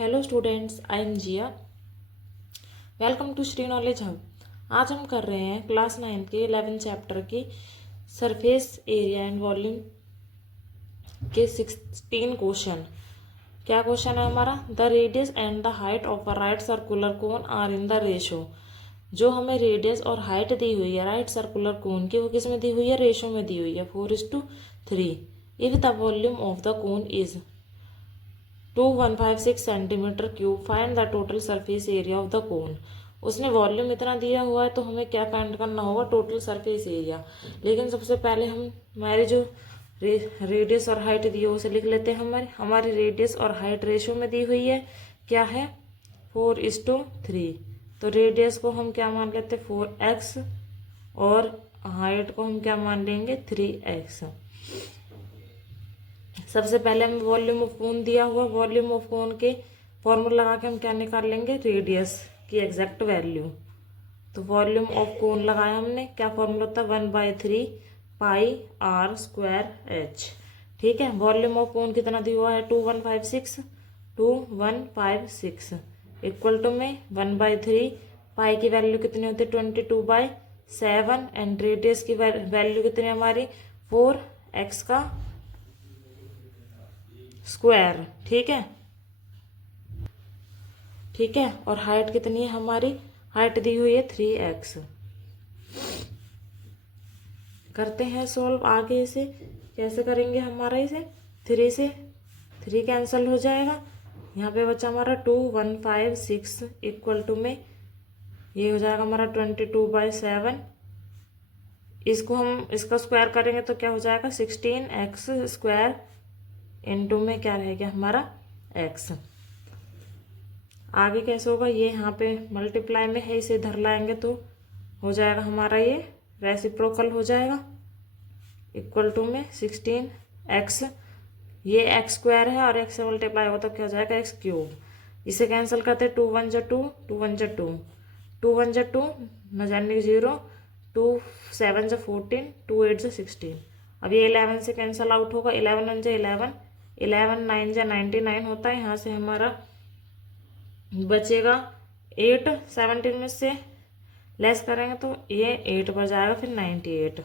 Hello students, I am Jiya. Welcome to Shri knowledge hub. आज हम कर रहे हैं क्लास 9 के 11 चैप्टर की सरफेस एरिया एंड वॉल्यूम के 16 क्वेश्चन। क्या क्वेश्चन है हमारा? The radius and the height of a right circular cone are in the ratio. जो हमें रेडियस और हाइट दी हुई है राइट सर्कुलर कोन की, वो किस में दी हुई है? रेशो में दी हुई है 4:3। If the volume of the cone is 2156 centimetre cube, find the total surface area of the cone. उसने वॉल्यूम इतना दिया हुआ है तो हमें क्या फाइंड करना होगा? Total surface area. लेकिन सबसे पहले हम हमारी जो रेडियस और हाइट दी है उसे लिख लेते हैं। हमारी रेडियस और हाइट रेशो में दी हुई है, क्या है? 4:3। तो रेडियस को हम क्या मान लेते? 4x और हाइट को हम क्या मान लेंगे? 3x। सबसे पहले हमें वॉल्यूम ऑफ कोन दिया हुआ, वॉल्यूम ऑफ कोन के फॉर्मूला लगा के हम क्या निकाल लेंगे? रेडियस की एग्जैक्ट वैल्यू। तो वॉल्यूम ऑफ कोन लगाया हमने, क्या फॉर्मूला होता है? 1/3 पाई r स्क्वायर h। ठीक है। वॉल्यूम ऑफ कोन कितना दिया हुआ है? 2156 इक्वल टू में 1/3 पाई की वैल्यू कितनी होती है? 22/7 एंड रेडियस की वैल्यू कितनी है हमारी? 4x का स्क्वायर। ठीक है, ठीक है। और हाइट कितनी है हमारी? हाइट दी हुई है 3x। करते हैं सोल्व आगे। इसे कैसे करेंगे? हमारा इसे 3 से 3 कैंसिल हो जाएगा। यहाँ पे बचा हमारा 2156 इक्वल टू में ये हो जाएगा हमारा 22/7। इसको हम इसका स्क्वायर करेंगे तो क्या हो जाएगा? 16x स्क्वायर इनटू में क्या रह गया हमारा? x। आगे कैसे होगा? ये यहाँ पे मल्टीप्लाई में है, इसे इधर लाएंगे तो हो जाएगा हमारा ये रेसिप्रोकल हो जाएगा इक्वल टू में 16x। ये x स्क्वायर है और x से मल्टीप्लाई होगा तो क्या हो जाएगा? x cube. इसे कैंसिल करते हैं। 2 1 जा 2, 2 1 जा 2, 2 1 जा 2, न जाने 0, 2 7 जा 14, 2 8 जा 16। अब ये 11 से कैंसिल आउट होगा। 11 1 जा 11, 11 9 जा 99 होता है। यहाँ से हमारा बचेगा 8। 17 में से लेस करेंगे तो ये 8 पर जाएगा, फिर 98।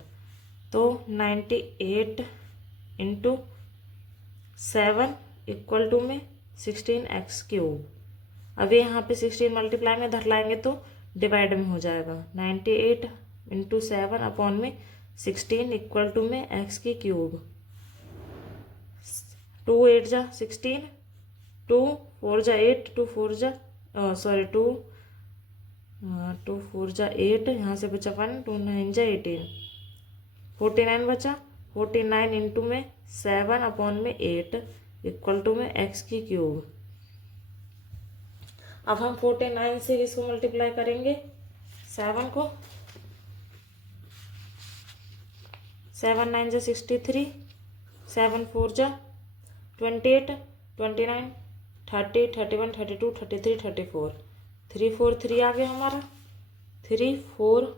तो 98 इंटू 7 इक्वल टू में 16x क्यूब। अब ये यहाँ पे 16 मल्टीप्लाई में इधर लाएंगे तो डिवाइड में हो जाएगा। 98 इंटू 7 अपॉन में 16 इक्वल टू में x की क्यूब। 2 8 जा 16, 2 4 जा 8, 2 4 जा 2 4 जा 8, यहाँ से बचा 1, 2 9 जा 18, 49 बचा। 49 इंटू में 7 अपॉन में 8 इक्वल टू में x की क्यूब। अब हम 49 से इसको मल्टीप्लाई करेंगे 7 को। 7 9 जा 63, 7 4 जा 28, 29 30 31 32 33 34, 3 4 3 आ गया हमारा। 3 4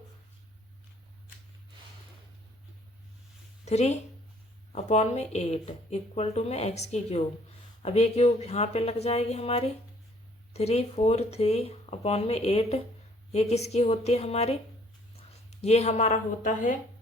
3 अपॉन में 8 इक्वल टू में x की क्यूब। अब ये क्यूब यहाँ पे लग जाएगी हमारी। 3 4 3 अपॉन में 8 ये किसकी होती है हमारी? ये हमारा होता है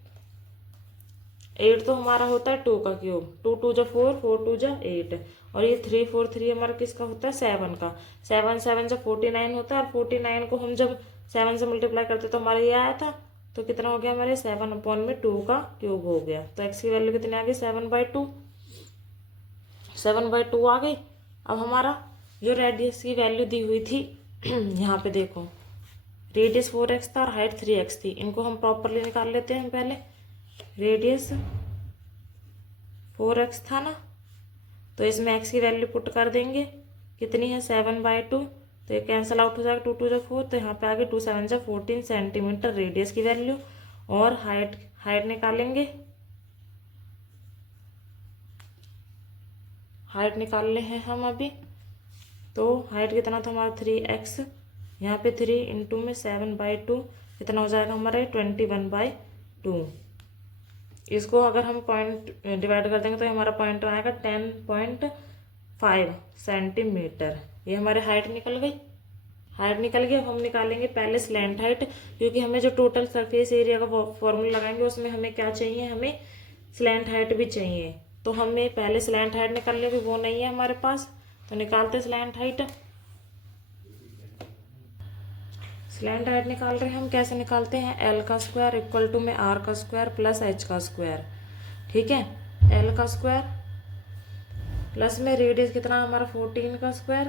8 तो हमारा होता है 2 का क्यूब। 2 2 जा 4, 4 2 जा 8। और ये 3 4 3 हमारा किसका होता है? 7 का। 7 7 जा 49 होता है। और 49 को हम जब 7 से मल्टीप्लाई करते तो हमारा ये आया था, तो कितना हो गया हमारे? 7 अपॉन में 2 का क्यूब हो गया। तो x की वैल्यू कितनी आ गई? 7/2। 7/2 आ गई। अब हमारा जो रेडियस की वैल्यू दी हुई थी यहाँ पे देखो, रेडियस 4x था और हाइट 3x थी। इनको हम प्रॉपरली निकाल लेते हैं पहले। रेडियस 4x था ना, तो इसमें x की वैल्यू पुट कर देंगे। कितनी है? 7/2। तो ये कैंसिल आउट हो जाएगा। 2 2 जा 4, तो यहाँ पे आगे 2 7 जा 14 सेंटीमीटर रेडियस की वैल्यू। और हाइट निकालेंगे। हाइट निकालने हैं हम अभी। तो हाइट कितना था हमारा? 3x। यहाँ पे 3 इंटू में 7/2 कितना हो जाएगा हमारा? 21/2। इसको अगर हम पॉइंट डिवाइड कर देंगे तो हमारा पॉइंट आएगा 10.5 सेंटीमीटर। ये हमारे हाइट निकल गई। हाइट निकल गई। अब हम निकालेंगे पहले स्लैंट हाइट, क्योंकि हमें जो टोटल सरफेस एरिया का फॉर्मूला लगाएंगे उसमें हमें क्या चाहिए, हमें स्लैंट हाइट भी चाहिए। तो हमें पहले स्लैंट हाइट निकालनी होगी, वो नहीं है हमारे पास, तो निकालते स्लैंट हाइट। स्लैंट हाइट निकाल रहे हैं हम, कैसे निकालते हैं, एल का स्क्वायर इक्वल टू में आर का स्क्वायर प्लस एच का स्क्वायर। ठीक है, एल का स्क्वायर प्लस में रेडियस कितना हमारा 14 का स्क्वायर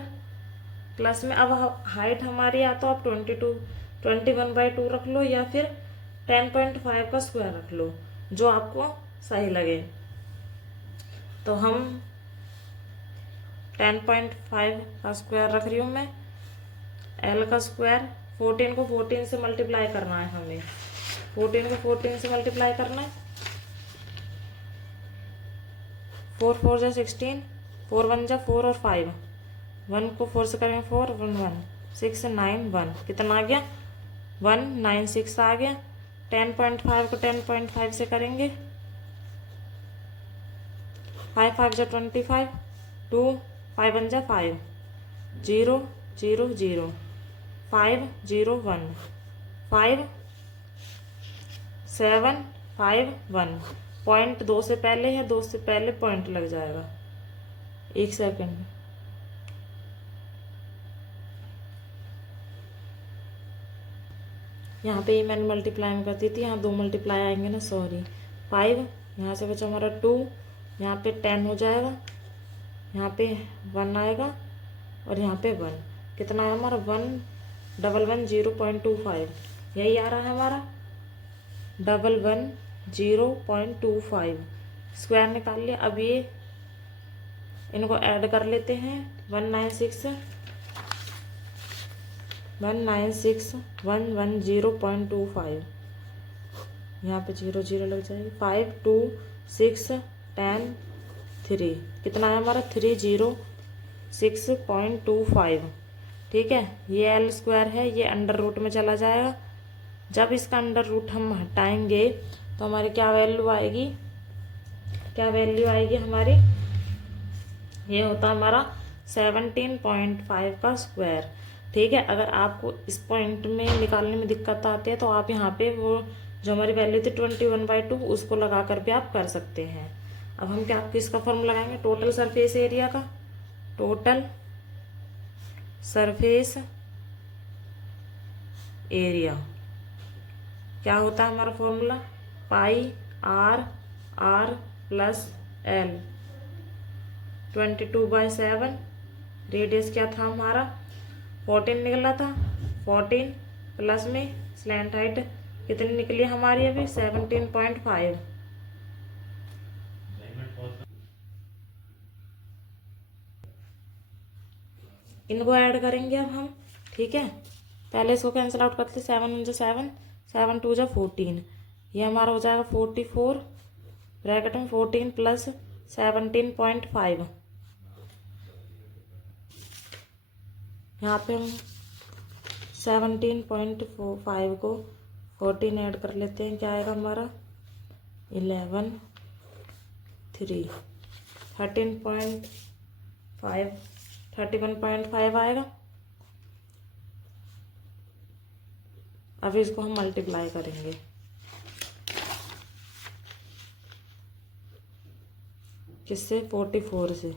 प्लस में, अब हाइट हमारी या तो आप 21/2 रख लो या फिर 10.5 का स्क्वायर रख लो, जो आपको सही लगे। तो हम 10.5 का स्क्वायर रख रही हूँ मैं। एल का स्क्वायर 14 को 14 से मल्टीप्लाई करना है हमें, 14 को 14 से मल्टीप्लाई करना है। 4 4 जा 16, 4 1 जा 4 और 5, 1 को 4 से करेंगे 4 1 1 6 9 1, कितना आ गया 196 आ गया। 10.5 को 10.5 से करेंगे, 5 5 जा 25, 2 5 1 जा 5, 0 0 0 5 0 1 5 7 5 1। पॉइंट 2 से पहले है, 2 से पहले पॉइंट लग जाएगा, 1 सेकेंड। यहाँ पे ये मैंने मल्टीप्लाई करती थी, यहाँ 2 मल्टीप्लाई आएंगे ना, सॉरी। 5 यहाँ से बचा हमारा 2, यहाँ पे 10 हो जाएगा, यहाँ पे 1 आएगा और यहाँ पे 1, कितना है हमारा 111 0.25, यही आ रहा है हमारा 111 0.25। स्क्वायर निकाल लिया। अब ये इनको ऐड कर लेते हैं, 196 110.25, यहाँ पे 0 0 लग जाएगी, 5 2 6 10 3, कितना है हमारा 306.25। ठीक है, ये एल स्क्वायर है, ये अंडर रूट में चला जाएगा। जब इसका अंडर रूट हम हटाएंगे तो हमारी क्या वैल्यू आएगी, क्या वैल्यू आएगी हमारी, ये होता है हमारा 17.5 का स्क्वायर। ठीक है, अगर आपको इस पॉइंट में निकालने में दिक्कत आती है तो आप यहाँ पे वो जो हमारी वैल्यू थी 21/2 उसको लगा कर भी आप कर सकते हैं। अब हम क्या किसका फॉर्मूला लगाएंगे, टोटल सरफेस एरिया का। टोटल सरफेस एरिया क्या होता है हमारा formula, pi r r plus l, 22/7। Radius क्या था हमारा 14 निकला था, 14 प्लस में स्लैंट हाइट कितनी निकली हमारी अभी 17.5। इनको ऐड करेंगे अब हम। ठीक है, पहले इसको कैंसिल आउट करते, 7 1 7 7 2 14, ये हमारा हो जाएगा 44 ब्रैकेट में 14 प्लस 17.5। यहाँ पे हम 17.5 को 14 ऐड कर लेते हैं, क्या आएगा हमारा 11 3 13.5 31.5 आएगा। अब इसको हम मल्टीप्लाई करेंगे, किससे 44 से,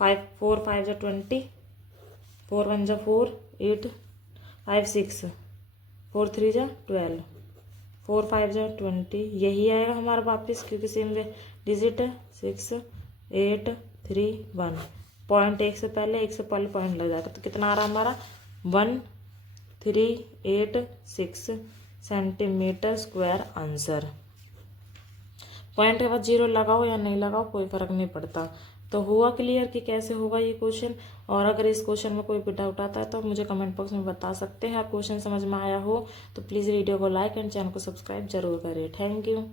5 4 5 जा 20, 4 1 जा 4 8 5 6 4 3 जा 12 4 5 जा 20, यही आएगा हमारा वापस, क्योंकि सेम डिजिट है 6 8 3 1। पॉइंट एक से पहले पॉइंट लग जाएगा, तो कितना आ रहा हमारा 1386 सेंटीमीटर स्क्वायर आंसर। पॉइंट के बाद 0 लगाओ या नहीं लगाओ कोई फर्क नहीं पड़ता। तो हुआ क्लियर कि कैसे होगा ये क्वेश्चन। और अगर इस क्वेश्चन में कोई भी डाउट आता है तो मुझे कमेंट बॉक्स में बता सकते हैं। आप क्वेश्चन समझ में आया हो तो प्लीज़ वीडियो को लाइक एंड चैनल को सब्सक्राइब जरूर करें। Thank you.